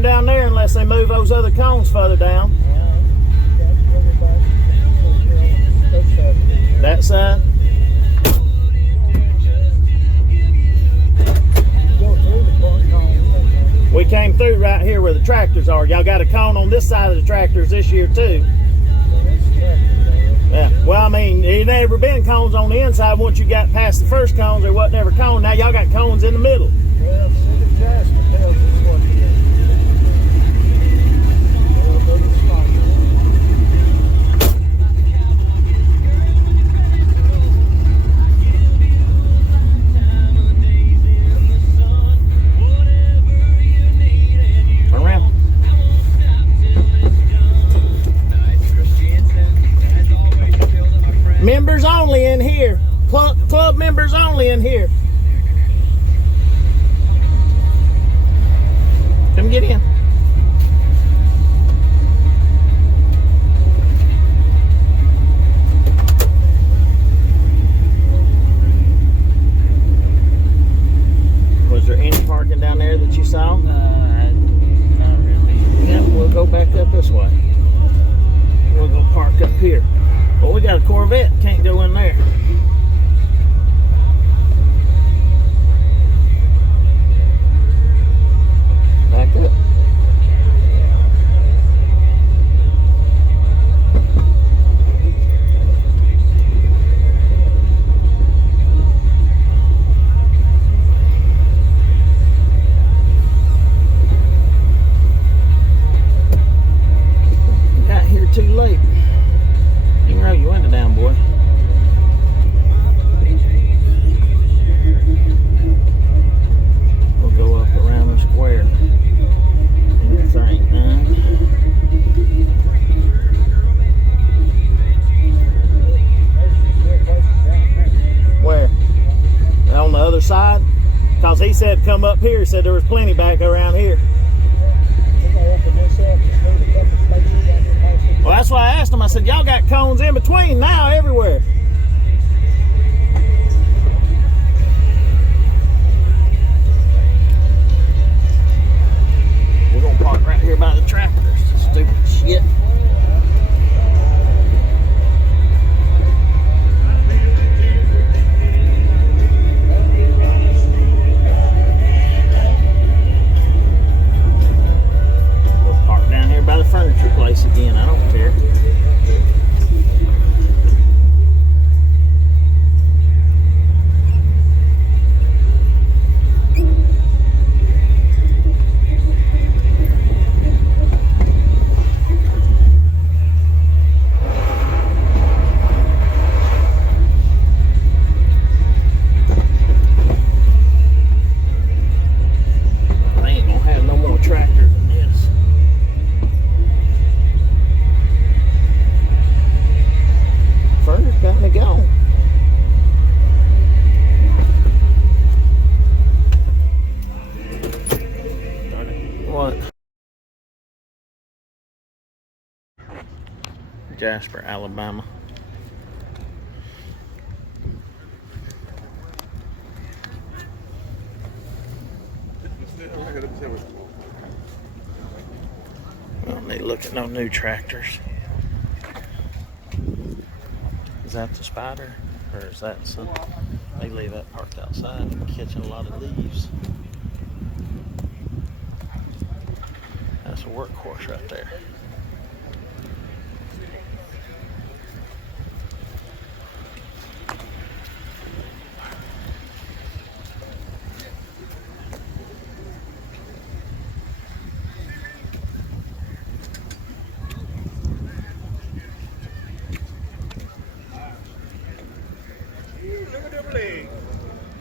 parking down there unless they move those other cones further down. That side? We came through right here where the tractors are. Y'all got a cone on this side of the tractors this year too. Yeah. Well, I mean, it never been cones on the inside. Once you got past the first cones, there wasn't ever cone. Now y'all got cones in the middle. Well, City of Jasper tells us what it is. Around. Members only in here. Club members only in here. Come get in. Was there any parking down there that you saw? Not really. Yeah, we'll go back up this way. We'll go park up here. Well, we got a Corvette. Can't go in there. Back up. Got here too late. You can roll your window down, boy. We'll go up around the square. Where? On the other side? Because he said come up here. He said there was plenty back around here. Well, that's why I asked him. I said, y'all got cones in between now everywhere. We're going to park right here by the tractors. Stupid shit. We'll park down here by the furniture place again. I don't care. Jasper, Alabama. Well, they look at no new tractors. Is that the Spider? Or is that some? They leave that parked outside, catching a lot of leaves. That's a workhorse right there.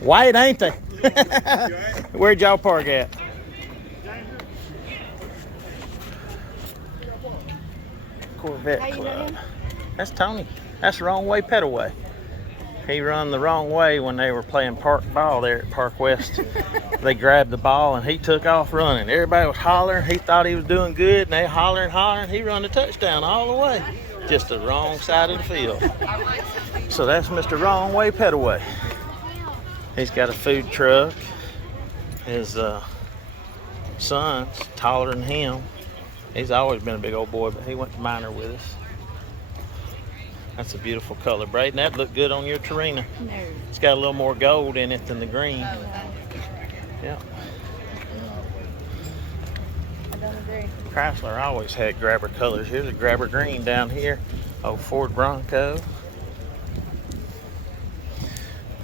White, ain't they? Where'd y'all park at? Corvette Club. That's Tony. That's the wrong way pedalway. He run the wrong way when they were playing park ball there at Park West. They grabbed the ball and he took off running. Everybody was hollering. He thought he was doing good and they hollering. He run the touchdown all the way. Just the wrong side of the field. So that's Mr. Wrong Way Pedalway. He's got a food truck. His son's taller than him. He's always been a big old boy, but he went to minor with us. That's a beautiful color, Braden. That'd look good on your Torina. No. It's got a little more gold in it than the green. Yeah. I don't agree. Chrysler always had grabber colors. Here's a grabber green down here. Oh, Ford Bronco.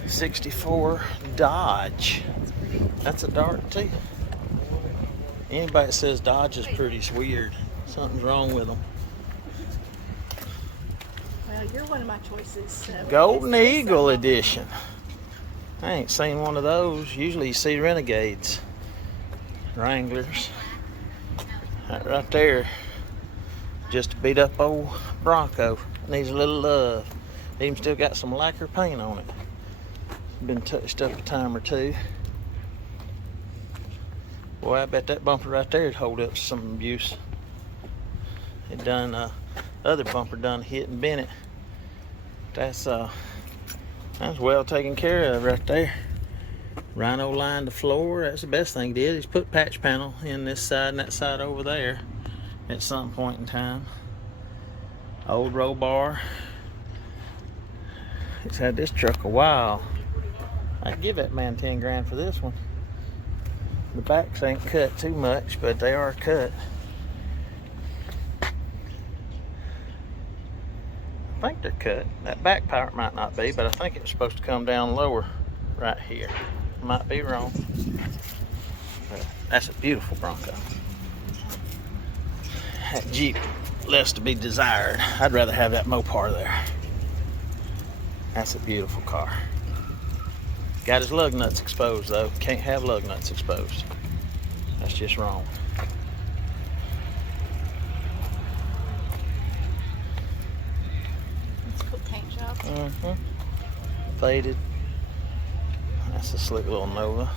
64 Dodge. That's a dark too. Anybody that says Dodge is pretty is weird. Something's wrong with them. Well, you're one of my choices. So Golden Eagle edition. I ain't seen one of those. Usually you see Renegades, Wranglers. That right there, just a beat up old Bronco. Needs a little love. Even still got some lacquer paint on it. Been touched up a time or two. Boy, I bet that bumper right there would hold up some abuse. It done, other bumper done hit and bent it. That's well taken care of right there. Rhino lined the floor. That's the best thing he did. He's put patch panel in this side and that side over there at some point in time. Old roll bar. He's had this truck a while. I'd give that man 10 grand for this one. The backs ain't cut too much, but they are cut. I think they're cut. That back part might not be, but I think it was supposed to come down lower right here. Might be wrong. But that's a beautiful Bronco. That Jeep left to be desired. I'd rather have that Mopar there. That's a beautiful car. Got his lug nuts exposed though. Can't have lug nuts exposed. That's just wrong. It's a cool paint job. Faded. That's a slick little Nova.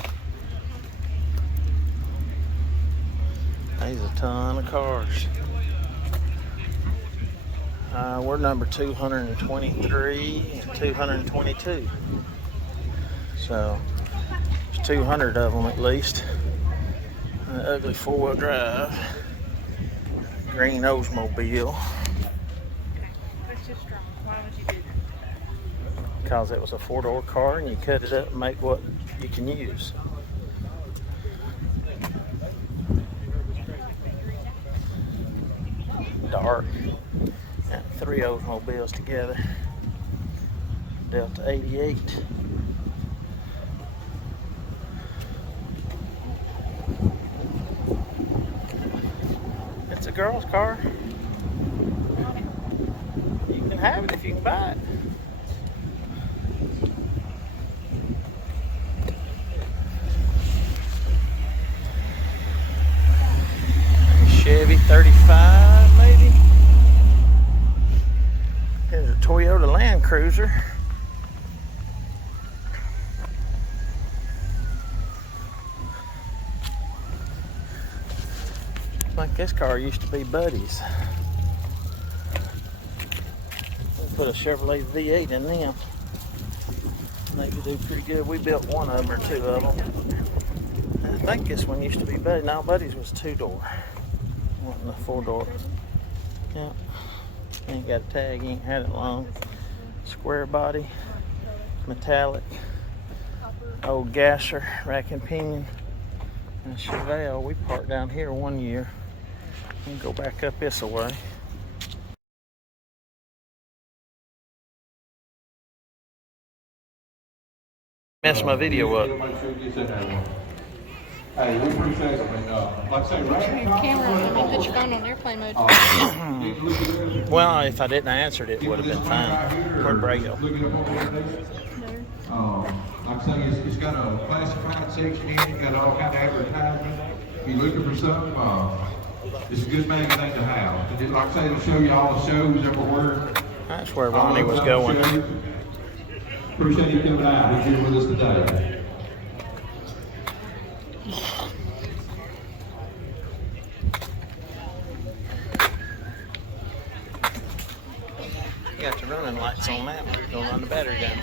There's a ton of cars. We're number 223 and 222. So there's 200 of them at least. An ugly 4-wheel drive. Green Oldsmobile. It's just strong. Why would you do that? Because it was a 4-door car and you cut it up and make what you can use. Dark. Got 3 Oldsmobiles together. Delta 88. It's a girl's car. You can have it if you can buy it. Chevy 35 maybe. Here's a Toyota Land Cruiser. I think this car used to be Buddy's. We put a Chevrolet V8 in them. They could do pretty good. We built one of them or 2 of them. I think this one used to be Buddy's. No, Buddy's was 2-door. Wasn't a 4-door. Yeah. Ain't got a tag, ain't had it long. Square body, metallic, old gasser, rack and pinion, and a Chevelle. We parked down here one year. And go back up this way. Mess my video up. Hey, we appreciate it. I mean, like I say, Your camera, put your phone on airplane mode. Well, if I didn't answer it, it would have been fine. Where'd Bray go? Like I say, it's got a classified section in it, got all kind of advertisement. If you're looking for something, it's a good magazine to have. And like I say, it'll show you all the shows everywhere. That's where Ronnie was going. Appreciate you coming out. He's here with us today. You got the running lights on that one. Don't run the battery down.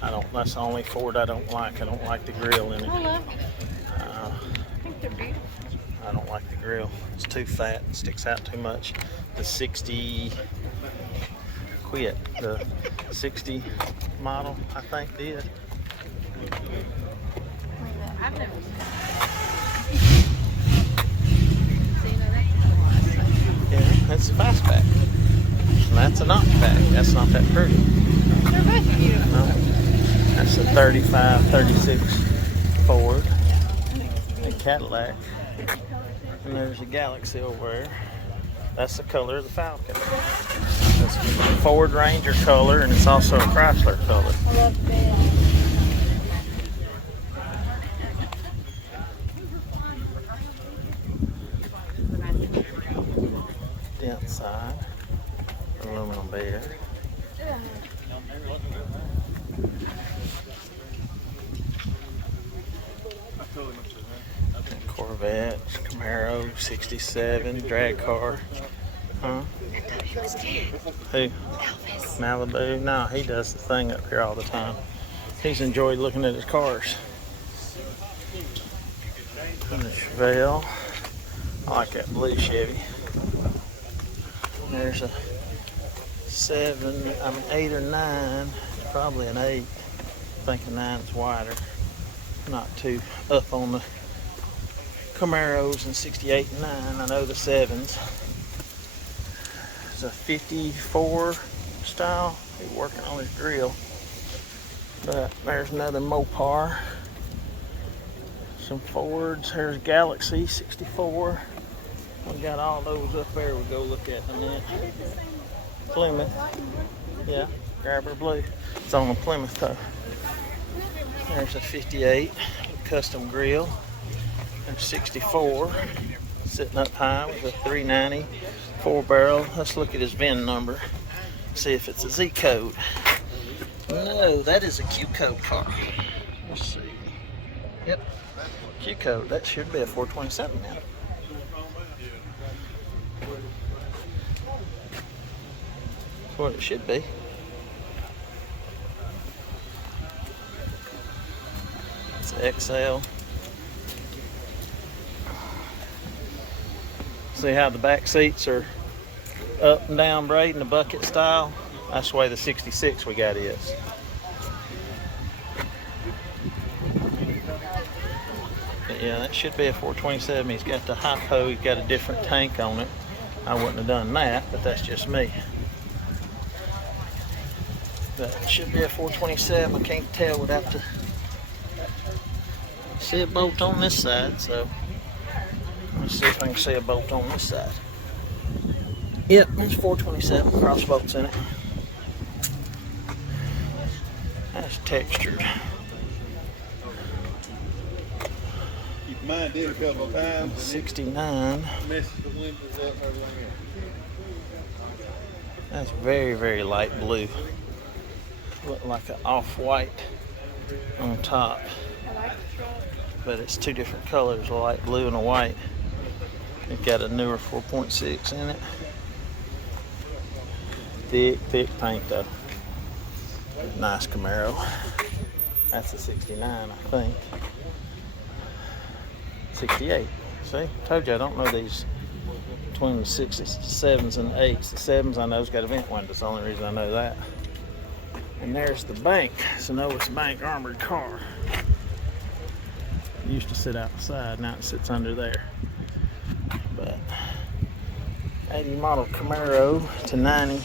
I don't That's the only Ford I don't like. I don't like the grill in it. I love them. Uh, I think they're beautiful. I don't like the grill. It's too fat. It sticks out too much. The 60 quit. The 60 model, I think, did. I've never seen Yeah, that's a fastback. And that's a knockback. That's not that pretty. They're both beautiful. No. That's a 35, 36 Ford. A Cadillac. And there's a Galaxy over there. That's the color of the Falcon. That's a Ford Ranger color, and it's also a Chrysler color. I love that. Dent side. Aluminum bed. Corvette, Camaro, 67, drag car. Huh? Who? Malibu? No, he does the thing up here all the time. He's enjoyed looking at his cars. And the Chevelle. I like that blue Chevy. There's a 8 or 9, probably an 8. I think a 9's wider. Not too up on the Camaros and 68 and 9. I know the 7s. It's a 54 style. He's working on his grill. But there's another Mopar. Some Fords. There's Galaxy 64. We got all those up there. We'll go look at them in a minute. Plymouth. Yeah, Grabber Blue. It's on the Plymouth though. There's a 58 custom grill. There's 64 sitting up high with a 390 4-barrel. Let's look at his VIN number. See if it's a Z code. No, that is a Q code car. Let's see. Yep, Q code. That should be a 427 now. That's what it should be. It's an XL. See how the back seats are up and down braid in the bucket style? That's the way the 66 we got is. But yeah, that should be a 427. He's got the hypo, he's got a different tank on it. I wouldn't have done that, but that's just me. But it should be a 427. I can't tell without the see a bolt on this side, so let's see if I can see a bolt on this side. Yep, there's 427 cross bolts in it. That's textured. Mine did a couple of times. 69. Messes the windows up, everything else. That's very, very light blue. Look like an off-white on top. I like the truck. But it's two different colors, a light blue and a white. It's got a newer 4.6 in it. Thick paint though. Nice Camaro. That's a 69, I think. 68. See, told you I don't know these between the 6s, 7s, and 8s. The 7s I know's got a vent window. That's the only reason I know that. And there's the bank. So no, it's a bank armored car. It used to sit outside, now it sits under there. But 80 model Camaro to 90.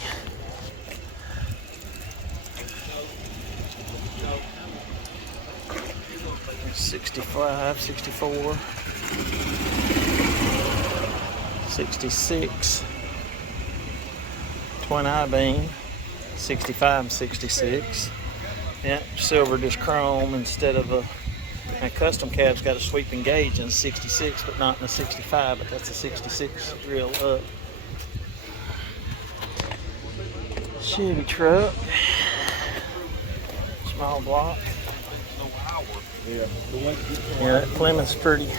It's 65, 64, 66, twin I-beam, 65 and 66. Yeah, silver just chrome instead of a. And custom cab's got a sweeping gauge in a 66, but not in a 65, but that's a 66 real up. Chevy truck. Small block. Yeah. Yeah, that Plymouth's pretty.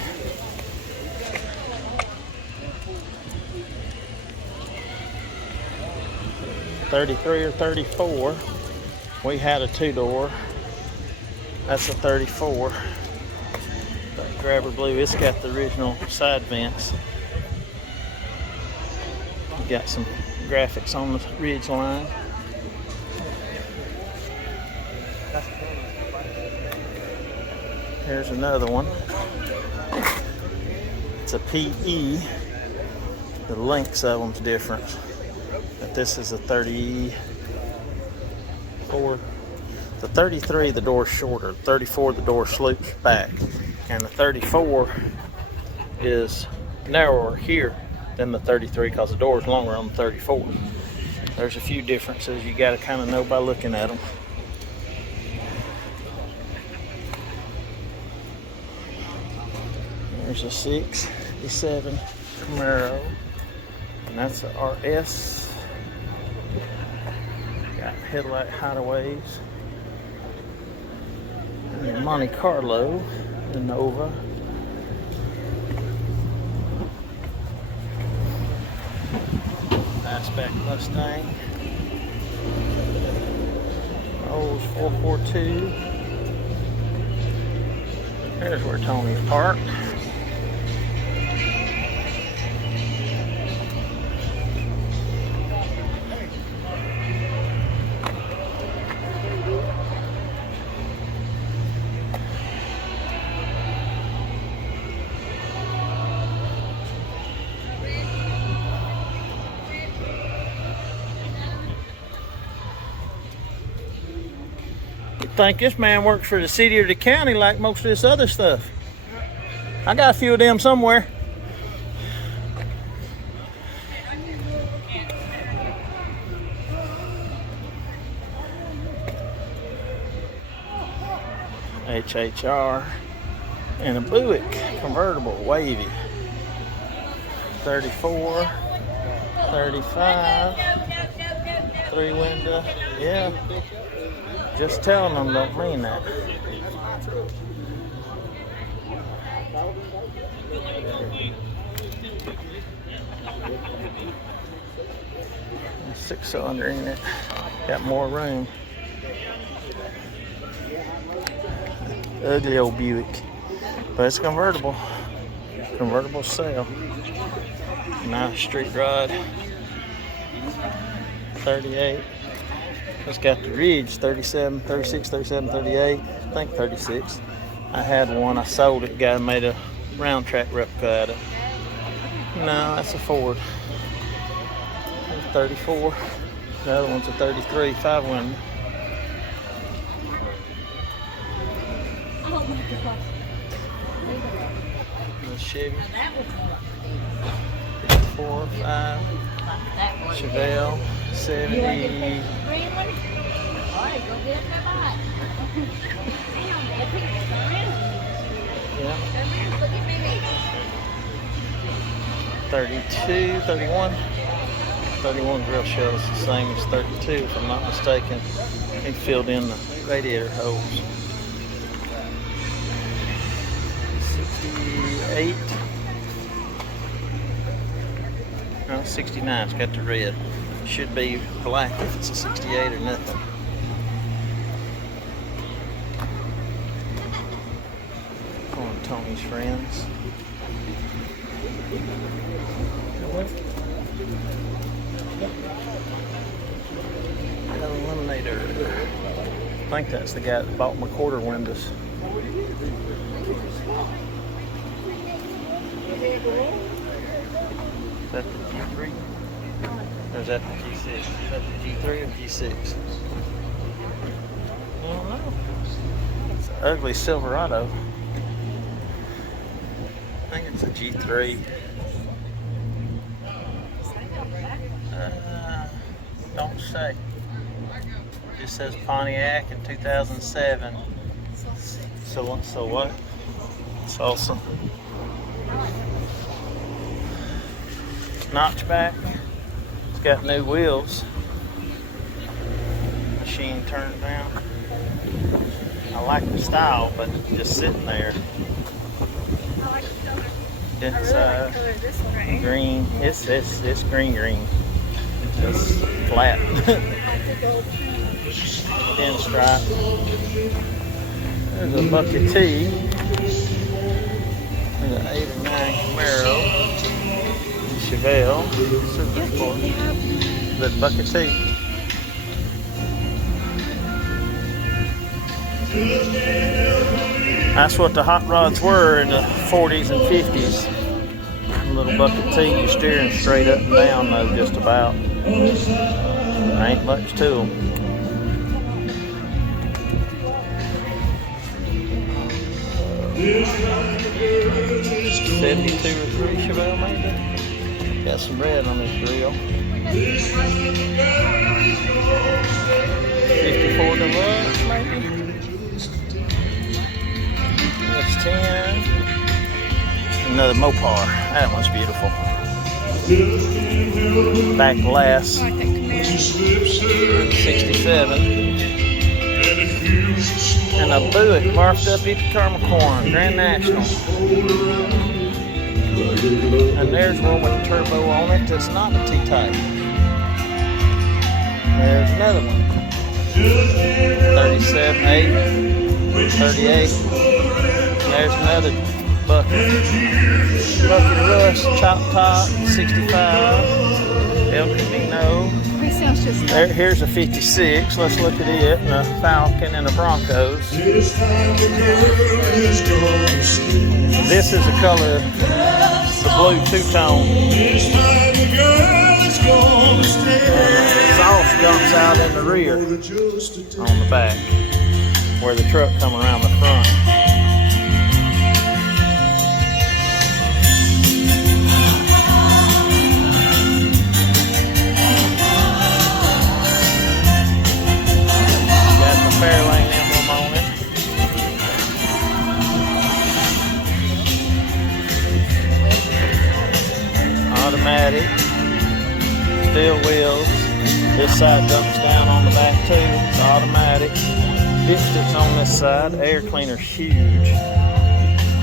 $33 or $34. We had a 2-door. That's a 34. That grabber blue, it's got the original side vents. Got some graphics on the ridge line. Here's another one. It's a PE. The lengths of them's different. But this is a 34. The 33, the door's shorter. The 34, the door slopes back. And the 34 is narrower here than the 33 because the door is longer on the 34. There's a few differences you got to kind of know by looking at them. There's a 67 Camaro, and that's a RS. Got headlight hideaways. And a Monte Carlo, the Nova. Fastback Mustang. Olds 442. There's where Tony's parked. Think this man works for the city or the county like most of this other stuff. I got a few of them somewhere. HHR and a Buick convertible wavy. 34, 35, 3-window, yeah. Just telling them don't mean that. A 6-cylinder in it. Got more room. Ugly old Buick. But it's convertible. Convertible sale. Nice street rod. 38. It's got the ridge, 37, 36, 37, 38, I think 36. I had one, I sold it, guy made a round track replica out of it. No, that's a Ford. That's 34. The other one's a 33, 5-window. The Chevy. 4, 5. Chevelle. 70. Yeah. 32, 31. 31 grill shell is the same as 32 if I'm not mistaken. He filled in the radiator holes. 68. No, 69. It's got the red. Should be black if it's a 68 or nothing. One of Tony's friends. Eliminator. I think that's the guy that bought my quarter windows. Is that the G3? Or is that the G6? Is that the G3 or G6? I don't know. It's an ugly Silverado. I think it's a G3. Don't say. It just says Pontiac in 2007. So what? It's awesome. Notchback. It's got new wheels. Machine turned down. I like the style, but just sitting there. I like the color. Inside, I really like the color of this one right here. green. It's green. It's flat. I like the gold. Thin stripe. There's a bucket T. There's an 8 or 9 Camaro. Chevelle. Super Sport. That bucket T. That's what the hot rods were in the 40s and 50s. A little bucket T, you're steering straight up and down though, just about. There ain't much to them. $72 or $3 Chevelle maybe. Got some red on this grill. 54 Deluxe maybe. That's 10. Another Mopar. That one's beautiful. Back last. 67. And a Buick barfed up East Carmicorn, Grand National. And there's one with a turbo on it that's not a T-type. There's another one. 37, 8, 38. And there's another bucket. Bucket of rust, chop top, 65. El Camino. Here's a 56. Let's look at it. And a Falcon and a Broncos. This is the color, the blue two-tone. Exhaust dumps out in the rear on the back, where the truck come around the front. Fairlane emblem on it. Automatic. Steel wheels. This side dumps down on the back too. It's automatic. Dipsticks on this side. Air cleaner's huge,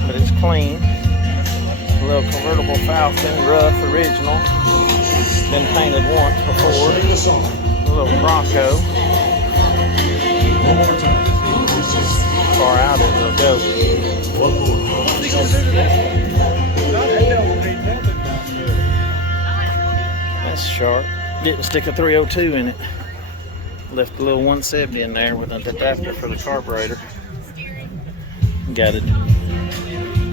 but it's clean. A little convertible Falcon, rough, original. Been painted once before. A little Bronco. Far out it will go. That's sharp. Didn't stick a 302 in it. Left a little 170 in there with an adapter for the carburetor. Got a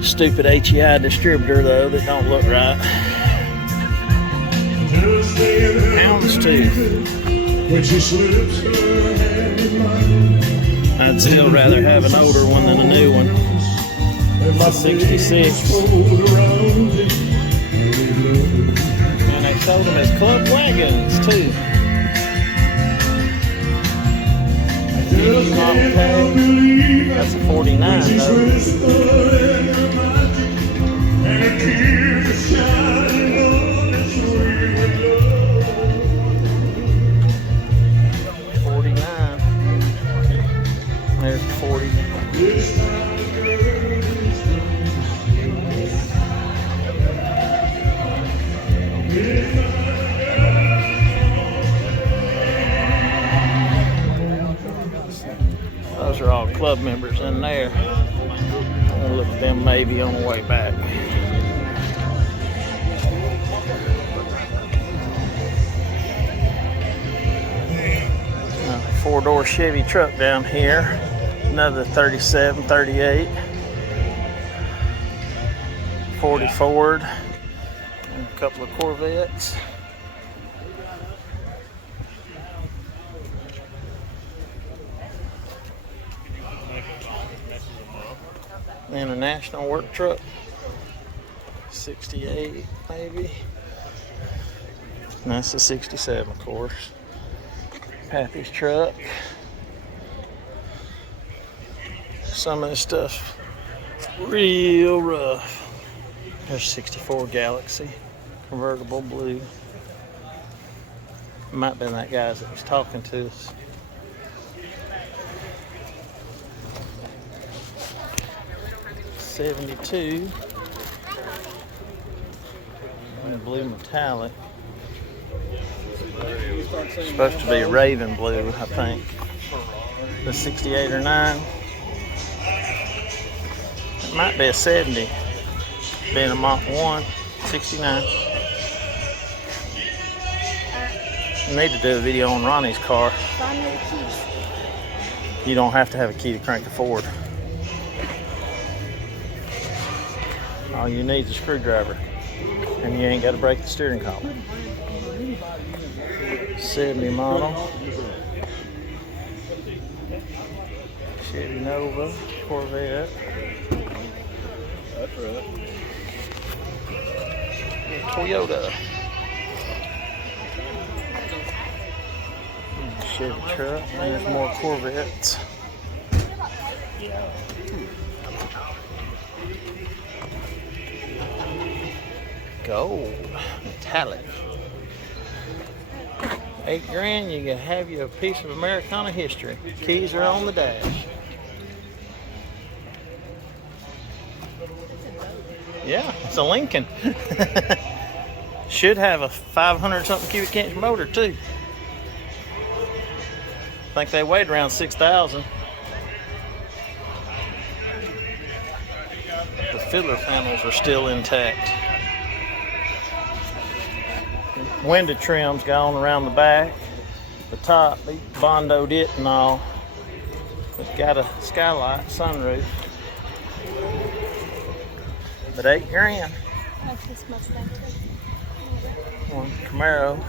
stupid HEI distributor though that don't look right. Houndstooth. I'd still rather have an older one than a new one. It's a 66. And they sold them as club wagons too. That's a 49 though. There's 40. Those are all club members in there. I'm gonna look at them maybe on the way back. Four-door Chevy truck down here. Another 37, 38. 40 Ford. And a couple of Corvettes. And a National work truck. 68 maybe. And that's a 67 of course. Pappy's truck. Some of this stuff real rough. There's 64 Galaxy, convertible blue. Might have been that guy that was talking to us. '72. And blue metallic. It's supposed to be raven blue, I think. The 68 or 9. Might be a 70. Being a Mach 1, 69. I need to do a video on Ronnie's car. Find me the keys. You don't have to have a key to crank the Ford. All you need is a screwdriver. And you ain't got to break the steering column. 70 model. Chevy Nova, Corvette. That's right. Toyota. Chevy truck. There's more Corvettes. Gold. Metallic. $8,000, you can have you a piece of Americana history. Keys are on the dash. Yeah, it's a Lincoln. Should have a 500 something cubic inch motor too. I think they weighed around 6,000. The fiddler panels are still intact. Window trim's gone around the back. The top, they bondoed it and all. It's got a skylight, sunroof. But $8,000. That's this Mustang too. One Camaro.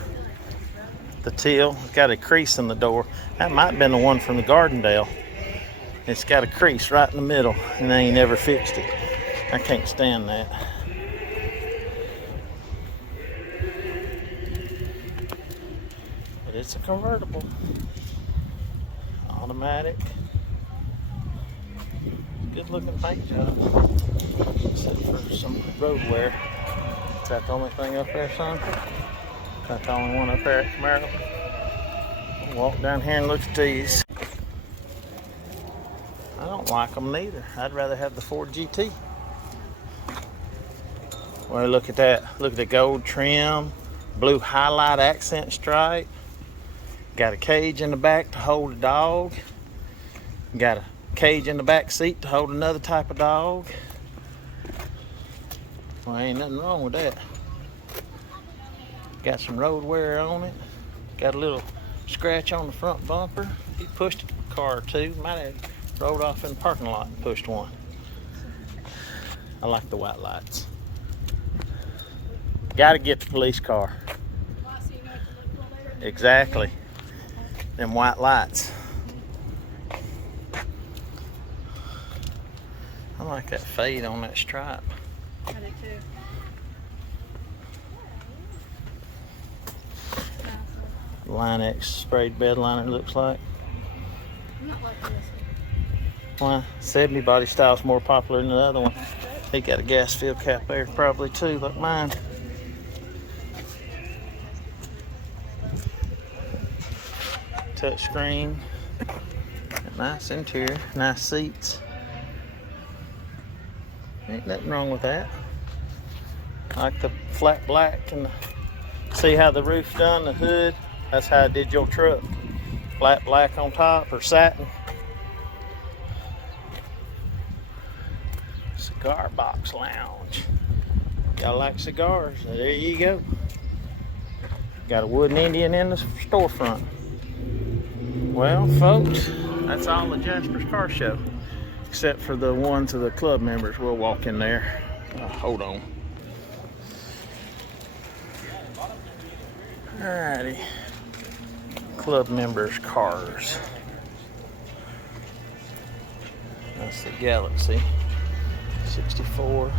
The teal, it's got a crease in the door. That might have been the one from the Gardendale. It's got a crease right in the middle, and they ain't never fixed it. I can't stand that. But it's a convertible. Automatic. Good looking paint job. Except for some road wear. Is that the only thing up there, son? Is that the only one up there at Camaro? I'll walk down here and look at these. I don't like them neither. I'd rather have the Ford GT. Well, look at that. Look at the gold trim, blue highlight accent stripe. Got a cage in the back to hold a dog. Got a cage in the back seat to hold another type of dog. Well, ain't nothing wrong with that. Got some road wear on it. Got a little scratch on the front bumper. He pushed a car or two. Might have rode off in the parking lot and pushed one. I like the white lights. Gotta get the police car. Exactly. Them white lights. I like that fade on that stripe. I do too. Line-X sprayed bed liner looks like. I'm not liking this Why? 70 body style's more popular than the other one. He got a gas fill cap there probably too, like mine. Touch screen. Nice interior, nice seats. Ain't nothing wrong with that. I like the flat black and see how the roof's done, the hood. That's how I did your truck. Flat black on top or satin. Cigar box lounge. Y'all like cigars? There you go. Got a wooden Indian in the storefront. Well, folks, that's all the Jasper's car show. Except for the ones of the club members. We'll walk in there. Hold on. Alrighty. Club members' cars. That's the Galaxy 64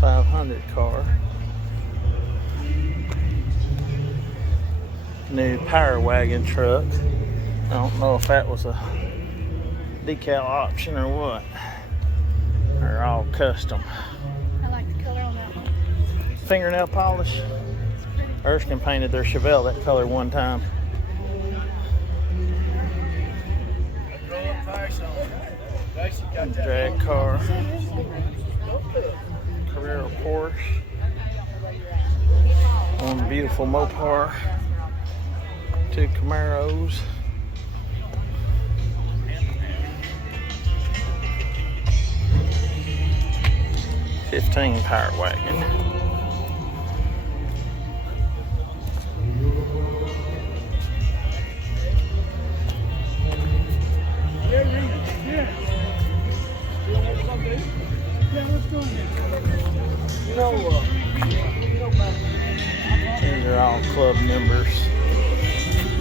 500 car. New Power Wagon truck. I don't know if that was a decal option or what. They're all custom. I like the color on that one. Fingernail polish. Erskine painted their Chevelle that color one time. Drag car. Carrera Porsche. One beautiful Mopar. Two Camaros. 15 Power Wagon. These are all club members.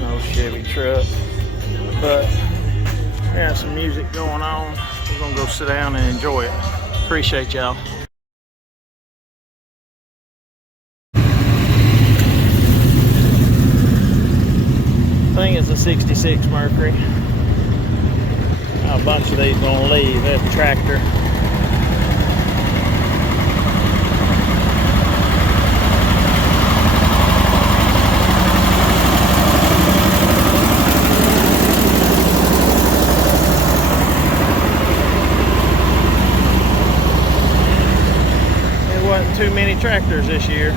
No Chevy truck. But we got some music going on. We're gonna go sit down and enjoy it. Appreciate y'all. I think it's a 66 Mercury. A bunch of these gonna leave. They have a tractor. Too many tractors this year.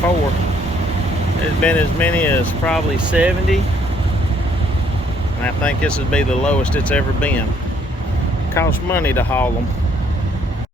4. There's been as many as probably 70, and I think this would be the lowest it's ever been. Costs money to haul them.